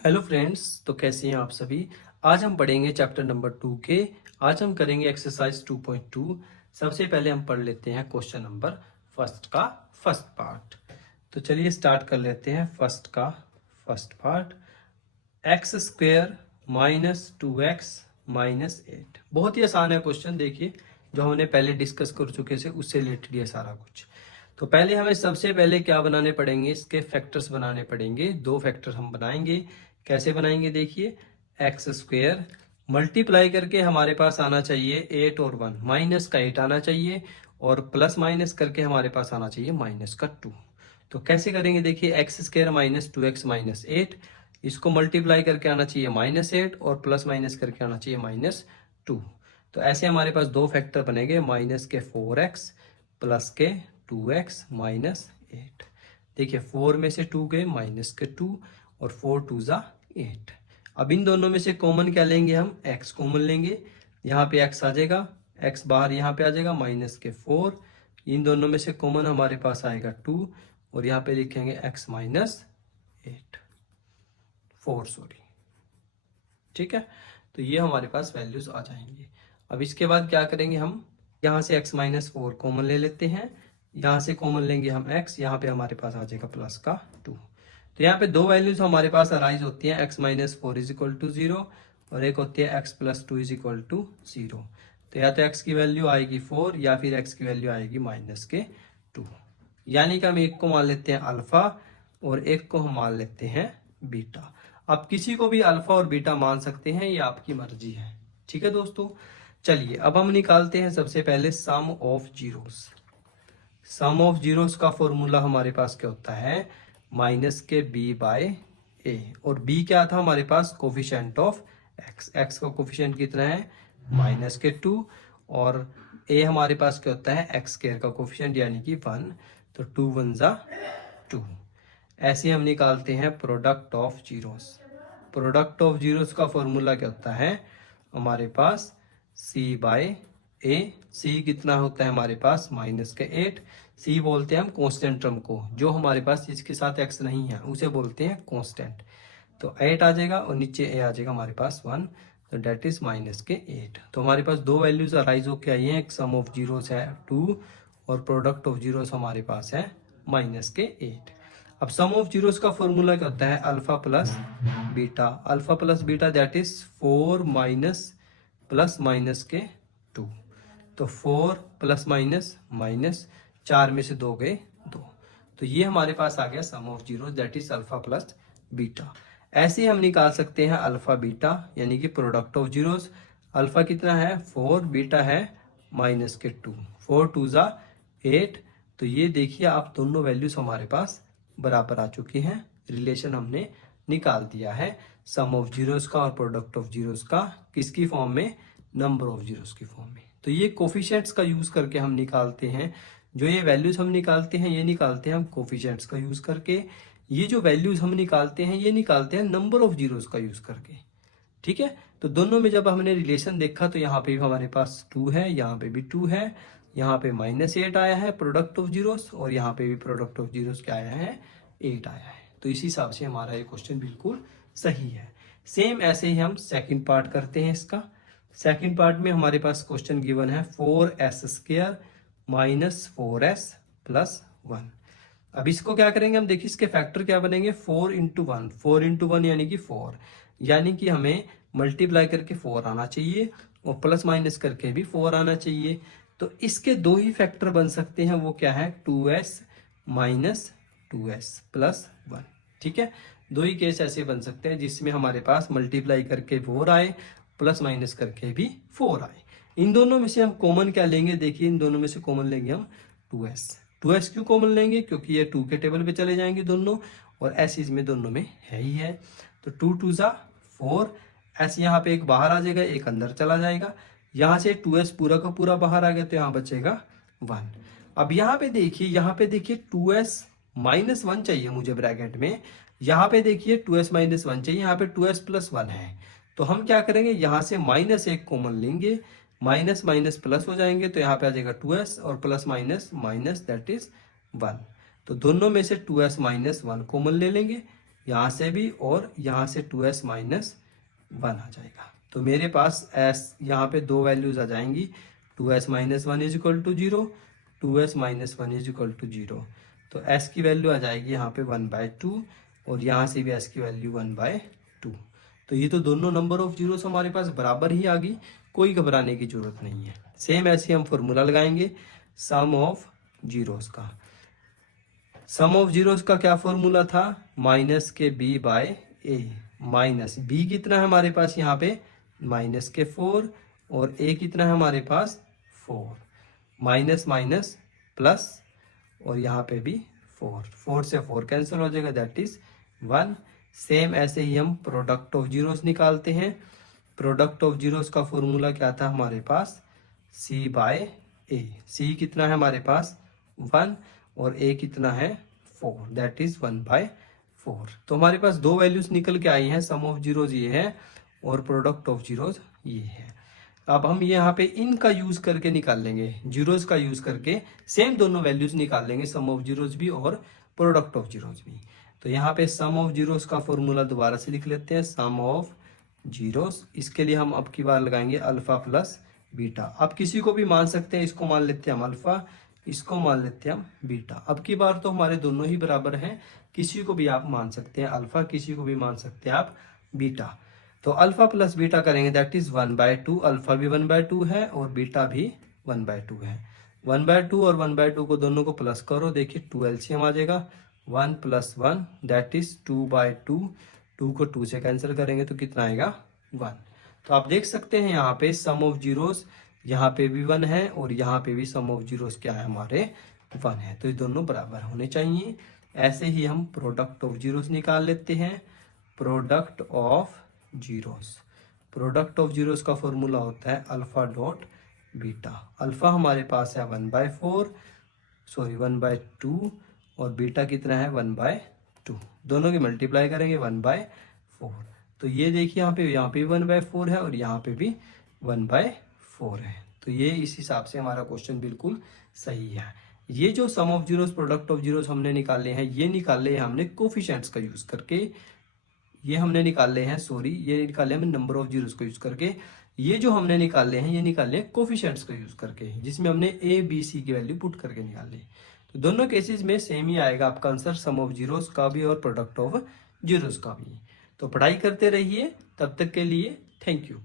Hello friends, तो कैसे हैं आप सभी। आज हम पढ़ेंगे चैप्टर नंबर 2 के। आज हम करेंगे एक्सरसाइज 2.2। सबसे पहले हम पढ़ लेते हैं क्वेश्चन नंबर फर्स्ट का फर्स्ट पार्ट। तो चलिए स्टार्ट कर लेते हैं फर्स्ट का first part. X square minus 2x minus 8। बहुत ही आसान है क्वेश्चन। देखिए, जो हमने पहले डिस्कस कर चुके थे उससे रिलेटेड ये सारा कुछ। तो पहले हमें सबसे पहले क्या बनाने पड़ेंगे, इसके फैक्टर्स बनाने पड़ेंगे। दो फैक्टर हम बनाएंगे। कैसे बनाएंगे देखिए, एक्स स्क्वेयर मल्टीप्लाई करके हमारे पास आना चाहिए 8 और 1, माइनस का 8 आना चाहिए, और प्लस माइनस करके हमारे पास आना चाहिए माइनस का 2। तो कैसे करेंगे देखिए, x square minus 2x minus 8, इसको मल्टीप्लाई करके आना चाहिए माइनस 8 और प्लस माइनस करके आना चाहिए माइनस 2। तो ऐसे हमारे पास दो फैक्टर बनेंगे, माइनस के 4x प्लस के 2x माइनस 8। देखिए 4 में से 2 गए, माइनस के 2, और 4 2 ज़ा 8। अब इन दोनों में से कॉमन क्या लेंगे, हम x कॉमन लेंगे। यहाँ पे x आ जाएगा, x बाहर यहाँ पे आ जाएगा, माइनस के 4। इन दोनों में से कॉमन हमारे पास आएगा 2, और यहाँ पे लिखेंगे x माइनस 4 सॉरी। ठीक है, तो ये हमारे पास वैल्यूज आ जाएंगे। अब इसके बाद क्या करेंगे, हम यहाँ से x माइनस 4 कॉमन ले लेते हैं। यहाँ से कॉमन लेंगे हम x, यहाँ पे हमारे पास आ जाएगा प्लस का 2। तो यहाँ पे दो वैल्यूज हमारे पास अराइज होती हैं, x minus 4 is equal to 0, और एक होती है x plus 2 is equal to 0। तो या तो x की वैल्यू आएगी 4 या फिर x की वैल्यू आएगी माइनस के 2। यानी कि हम एक को मान लेते हैं अल्फा और एक को हम मान लेते हैं बीटा। आप किसी को भी अल्फा और बीटा मान सकते हैं, ये आपकी मर्जी है। ठीक है दोस्तों, चलिए अब हम निकालते हैं सबसे पहले sum of zeros. Sum of zeros का फॉर्मूला हमारे पास क्या होता है, माइनस के b बाय ए, और b क्या था हमारे पास, कोफिशिएंट ऑफ x। x का कोफिशिएंट कितना है, माइनस के 2, और a हमारे पास क्या होता है, x स्क्वायर का कोफिशिएंट यानी कि 1। तो 2 1 ज़ा 2। ऐसे हम निकालते हैं product of zeros. Product of zeros का फॉर्मूला क्या होता है हमारे पास, c बाय ए। c कितना होता है हमारे पास, माइनस के 8। c बोलते हैं हम कांस्टेंट टर्म को, जो हमारे पास इसके साथ x नहीं है उसे बोलते हैं कांस्टेंट। तो 8 आ जाएगा और नीचे a आ जाएगा हमारे पास 1, तो डेट इज माइनस के 8। तो हमारे पास दो वैल्यूज अराइज होके आई हैं, एक सम ऑफ जीरोस है 2 और प्रोडक्ट ऑफ जीरोस हमारे पास है माइनस के 8। अब सम ऑफ जीरोस का फॉर्मूला क्या होता है, alpha plus beta. Alpha plus beta that is 4 minus plus minus के 2। तो 4 प्लस माइनस माइनस, 4 में से 2 गए 2। तो ये हमारे पास आ गया sum of zeros that is alpha plus beta. ऐसे हम निकाल सकते हैं अल्फा बीटा, यानी कि प्रोडक्ट ऑफ जीरोस। अल्फा कितना है 4, बीटा है माइनस के 2। 4 2 ज़ा 8। तो ये देखिए आप दोनों वैल्यूज हमारे पास बराबर आ चुकी हैं। रिलेशन हमने निकाल दिया है सम ऑफ जीरोस का और प्रोडक्ट ऑफ जीरोस का, किसकी फॉर्म में, नंबर ऑफ जीरोस की फॉर्म में। तो ये कोफिशिएंट्स का यूज करके हम निकालते हैं। जो ये वैल्यूज हम निकालते हैं ये निकालते हैं हम कोफिशिएंट्स का यूज करके। ये जो वैल्यूज हम निकालते हैं ये निकालते हैं नंबर ऑफ जीरोस का यूज करके। ठीक है, तो दोनों में जब हमने रिलेशन देखा तो यहाँ पे भी हमारे पास 2 है, यहाँ पे भी 2 है, यहाँ पे माइनस 8 आया है प्रोडक्ट ऑफ जीरोस, और यहाँ पे भी प्रोडक्ट ऑफ जीरोस क्या आया है, 8 आया है। तो इसी हिसाब से हमारा ये क्वेश्चन बिल्कुल सही है। सेम ऐसे ही हम सेकंड पार्ट करते हैं इसका। सेकंड पार्ट में हमारे पास क्वेश्चन गिवन है 4s square minus 4s plus 1। अब इसको क्या करेंगे हम, देखिए इसके फैक्टर क्या बनेंगे, 4 इंटू 1। 4 इंटू 1 यानी कि 4, यानी कि हमें मल्टीप्लाई करके 4 आना चाहिए और प्लस माइनस करके भी 4 आना चाहिए। तो इसके दो ही फैक्टर बन सकते हैं, वो क्या है, 2s माइनस 2s प्लस 1। ठीक है, दो ही केस ऐसे बन सकते हैं जिसमें हमारे पास मल्टीप्लाई करके 4 आए, प्लस माइनस करके भी 4 आए। इन दोनों में से हम कॉमन क्या लेंगे, देखिए इन दोनों में से कॉमन लेंगे हम 2s। 2s क्यों कॉमन लेंगे, क्योंकि ये 2 के टेबल पे चले जाएंगे दोनों, और s इसमें दोनों में है ही है। तो 2 2 ज़ा 4, s यहाँ पे एक बाहर आ जाएगा, एक अंदर चला जाएगा। यहाँ से 2s पूरा का पूरा बाहर आ गया, तो यहाँ बचेगा 1। अब यहाँ पे देखिए 2s माइनस 1 चाहिए मुझे ब्रैकेट में। यहाँ पे देखिए 2s माइनस 1 चाहिए, यहाँ पे 2s प्लस 1 है। तो हम क्या करेंगे, यहाँ से माइनस 1 कॉमन लेंगे, माइनस माइनस प्लस हो जाएंगे, तो यहाँ पे आ जाएगा 2s और plus minus minus that is 1। तो दोनों में से 2s माइनस 1 कॉमन ले लेंगे, यहाँ से भी, और यहाँ से 2s माइनस 1 आ जाएगा। तो मेरे पास s यहाँ पे दो वैल्यूज आ जाएंगी, 2s minus 1 is equal to 0, 2s minus 1 is equal to 0। तो s की वैल्यू आ जाएगी यहाँ पे 1/2, और यहाँ से भी s की वैल्यू 1/2। तो ये तो दोनों नंबर ऑफ जीरोस हमारे पास बराबर ही आ गई, कोई घबराने की जरूरत नहीं है। सेम ऐसे हम फॉर्मूला लगाएंगे सम ऑफ जीरोस का। सम ऑफ जीरोस का क्या फॉर्मूला था, माइनस के b बाय ए। माइनस b कितना है हमारे पास यहाँ पे, माइनस के 4, और a कितना है हमारे पास 4। माइनस माइनस प्लस, और यहाँ पे भी 4 से 4 कैंसिल हो जाएगा, दैट इज 1। सेम ऐसे ही हम प्रोडक्ट ऑफ जीरोस निकालते हैं। प्रोडक्ट ऑफ जीरोस का फॉर्मूला क्या था हमारे पास, c बाय ए। c कितना है हमारे पास 1, और a कितना है 4, दैट इज 1/4। तो हमारे पास दो वैल्यूज निकल के आई हैं, सम ऑफ जीरोस ये है और प्रोडक्ट ऑफ जीरोस ये है। अब हम यहाँ पे इनका यूज करके निकाल लेंगे, जीरोस का यूज करके सेम दोनों वैल्यूज निकाल लेंगे, सम ऑफ जीरोस भी और प्रोडक्ट ऑफ जीरोस भी। तो यहाँ पे सम ऑफ जीरोस का फॉर्मूला दोबारा से लिख लेते हैं, सम ऑफ जीरोस। इसके लिए हम अब की बार लगाएंगे अल्फा प्लस बीटा। अब किसी को भी मान सकते हैं, इसको मान लेते हैं हम अल्फा, इसको मान लेते हैं हम बीटा। अब की बार तो हमारे दोनों ही बराबर हैं, किसी को भी आप मान सकते हैं अल्फा, किसी को भी मान सकते हैं आप बीटा। तो अल्फा प्लस बीटा करेंगे, दैट इज 1/2। अल्फा भी 1/2 है और बीटा भी 1/2 है। 1/2 और 1/2 को दोनों को प्लस करो, देखिए 2 एलसीएम आ जाएगा, 1 + 1 दैट इज 2/2। 2 को 2 से कैंसिल करेंगे तो कितना आएगा 1। तो आप देख सकते हैं यहाँ पे सम ऑफ जीरोस, यहाँ पे भी 1 है और यहाँ पे भी सम ऑफ जीरोस क्या है हमारे 1 है। तो ये दोनों बराबर होने चाहिए। ऐसे ही हम प्रोडक्ट ऑफ जीरोस निकाल लेते हैं। Product of zeros, product of zeros का फॉर्मूला होता है अल्फा डॉट बीटा। अल्फा हमारे पास है 1/2 और बीटा कितना है 1/2। दोनों की मल्टीप्लाई करेंगे 1/4। तो ये देखिए यहाँ पे 1/4 है और यहाँ पे भी 1/4 है। तो ये इस हिसाब से हमारा क्वेश्चन बिल्कुल सही है। ये जो sum of zeros product of zeros हमने निकाले हैं, ये निकाले हैं हमने कोफिशिएंट्स का यूज करके, ये हमने निकाले हैं ये निकाले हमने नंबर ऑफ जीरोस को यूज करके। ये जो हमने निकाले हैं ये निकाले हैं कोफिशिएंट्स का यूज करके, जिसमें हमने ए बी सी की वैल्यू पुट करके निकाले। तो दोनों केसेस में सेम ही आएगा आपका आंसर, सम ऑफ जीरोस का भी और प्रोडक्ट ऑफ जीरोस का भी। तो पढ़ाई करते रहिए, तब तक के लिए थैंक यू।